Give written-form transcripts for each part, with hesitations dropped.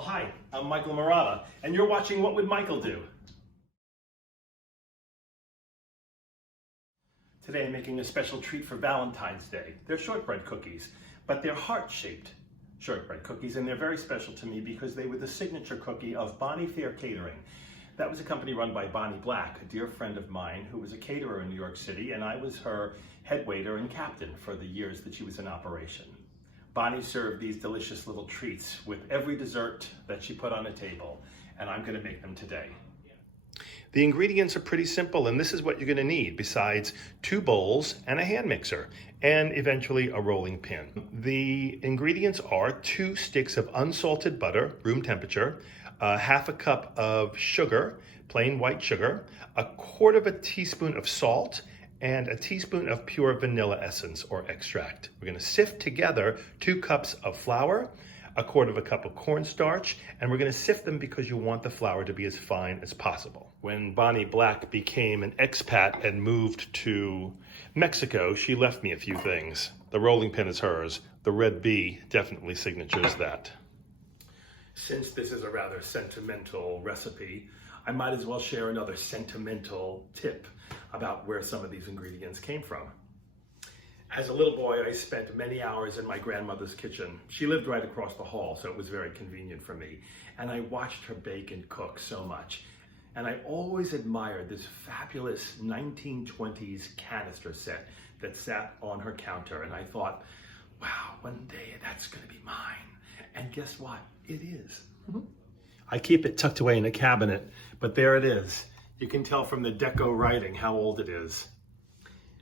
Oh, hi, I'm Michael Morata, and you're watching What Would Michael Do? Today I'm making a special treat for Valentine's Day. They're shortbread cookies, but they're heart-shaped shortbread cookies, and they're very special to me because they were the signature cookie of Bonnie Fair Catering. That was a company run by Bonnie Black, a dear friend of mine who was a caterer in New York City, and I was her head waiter and captain for the years that she was in operation. Bonnie served these delicious little treats with every dessert that she put on a table, and I'm going to make them today. The ingredients are pretty simple, and this is what you're going to need besides 2 bowls and a hand mixer, and eventually a rolling pin. The ingredients are 2 sticks of unsalted butter, room temperature, half a cup of sugar, plain white sugar, 1/4 teaspoon of salt, and a teaspoon of pure vanilla essence or extract. We're going to sift together 2 cups of flour, 1/4 cup of cornstarch, and we're going to sift them because you want the flour to be as fine as possible. When Bonnie Black became an expat and moved to Mexico, she left me a few things. The rolling pin is hers. The red bee definitely signatures that. Since this is a rather sentimental recipe, I might as well share another sentimental tip about where some of these ingredients came from. As a little boy, I spent many hours in my grandmother's kitchen. She lived right across the hall, so it was very convenient for me. And I watched her bake and cook so much. And I always admired this fabulous 1920s canister set that sat on her counter. And I thought, wow, one day that's gonna be mine. And guess what? It is. I keep it tucked away in a cabinet, but there it is. You can tell from the deco writing how old it is.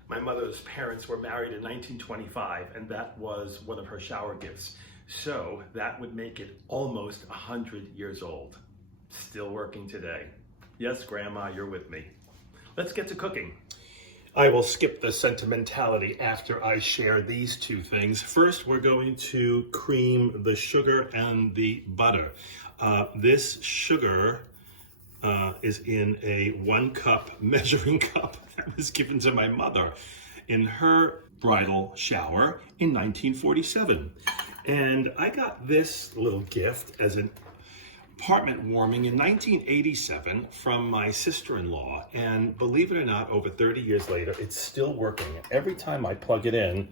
My mother's parents were married in 1925, and that was one of her shower gifts. So that would make it almost 100 years old. Still working today. Yes, Grandma, you're with me. Let's get to cooking. I will skip the sentimentality after I share these 2 things. First, we're going to cream the sugar and the butter. This sugar is in a 1 cup measuring cup that was given to my mother in her bridal shower in 1947. And I got this little gift as an apartment warming in 1987 from my sister-in-law, and believe it or not, over 30 years later, it's still working. Every time I plug it in,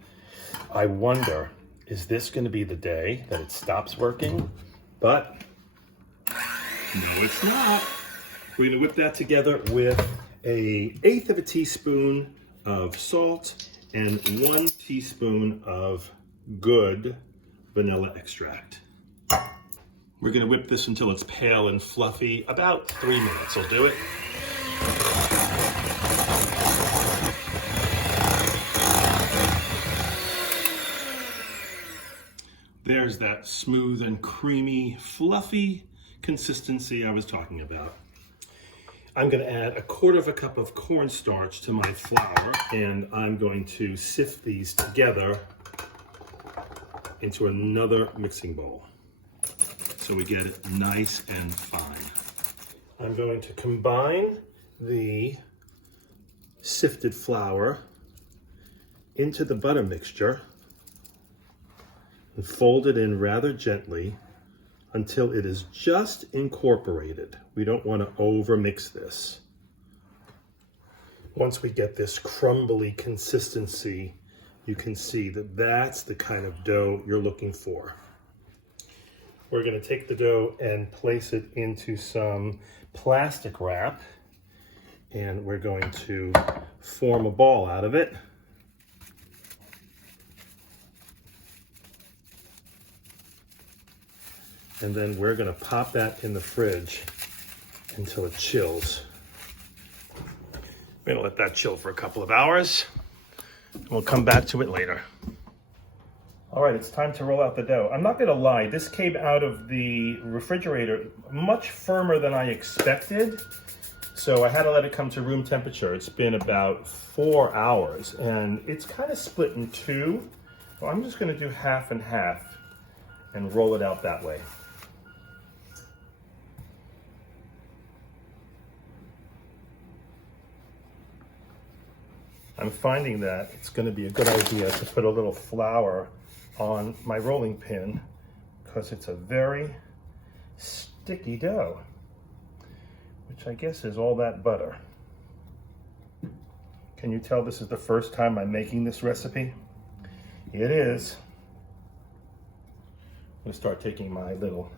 I wonder, is this going to be the day that it stops working? But no, it's not. We're going to whip that together with 1/8 teaspoon of salt and 1 teaspoon of good vanilla extract. We're going to whip this until it's pale and fluffy. About 3 minutes will do it. There's that smooth and creamy, fluffy consistency I was talking about. I'm going to add 1/4 cup of cornstarch to my flour, and I'm going to sift these together into another mixing bowl, so we get it nice and fine. I'm going to combine the sifted flour into the butter mixture and fold it in rather gently until it is just incorporated. We don't want to overmix this. Once we get this crumbly consistency, you can see that that's the kind of dough you're looking for. We're going to take the dough and place it into some plastic wrap, and we're going to form a ball out of it. And then we're going to pop that in the fridge until it chills. We're going to let that chill for a couple of hours, and we'll come back to it later. All right, it's time to roll out the dough. I'm not gonna lie, this came out of the refrigerator much firmer than I expected. So I had to let it come to room temperature. It's been about 4 hours, and it's kind of split in 2. So I'm just gonna do half and half and roll it out that way. I'm finding that it's gonna be a good idea to put a little flour on my rolling pin because it's a very sticky dough, which I guess is all that butter. Can you tell this is the first time I'm making this recipe? It is. I'm going to start taking my little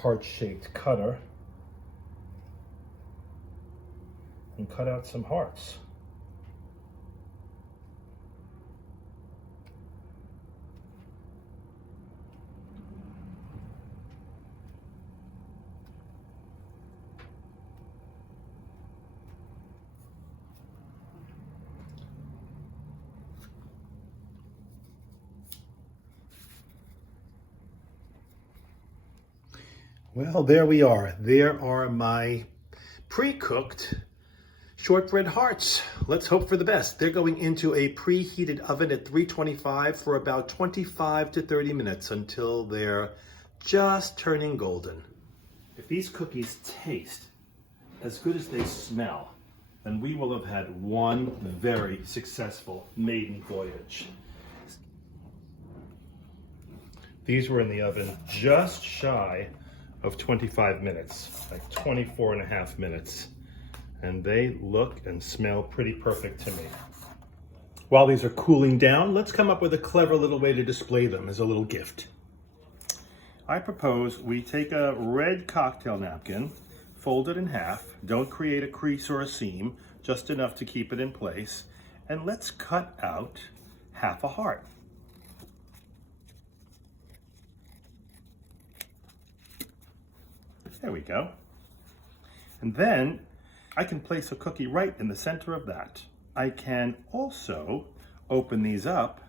heart-shaped cutter and cut out some hearts. Well, there we are. There are my pre-cooked shortbread hearts. Let's hope for the best. They're going into a preheated oven at 325 for about 25 to 30 minutes until they're just turning golden. If these cookies taste as good as they smell, then we will have had one very successful maiden voyage. These were in the oven just shy of 25 minutes, like 24 and a half minutes. And they look and smell pretty perfect to me. While these are cooling down, let's come up with a clever little way to display them as a little gift. I propose we take a red cocktail napkin, fold it in half, don't create a crease or a seam, just enough to keep it in place, and let's cut out half a heart. There we go. And then I can place a cookie right in the center of that. I can also open these up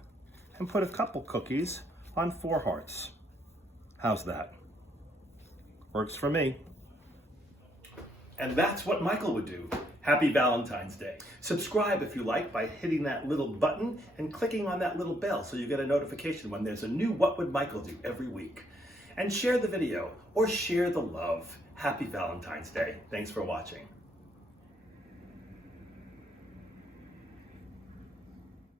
and put a couple cookies on 4 hearts. How's that? Works for me. And that's what Michael would do. Happy Valentine's Day. Subscribe if you like by hitting that little button and clicking on that little bell so you get a notification when there's a new What Would Michael Do every week. And share the video or share the love. Happy Valentine's Day. Thanks for watching.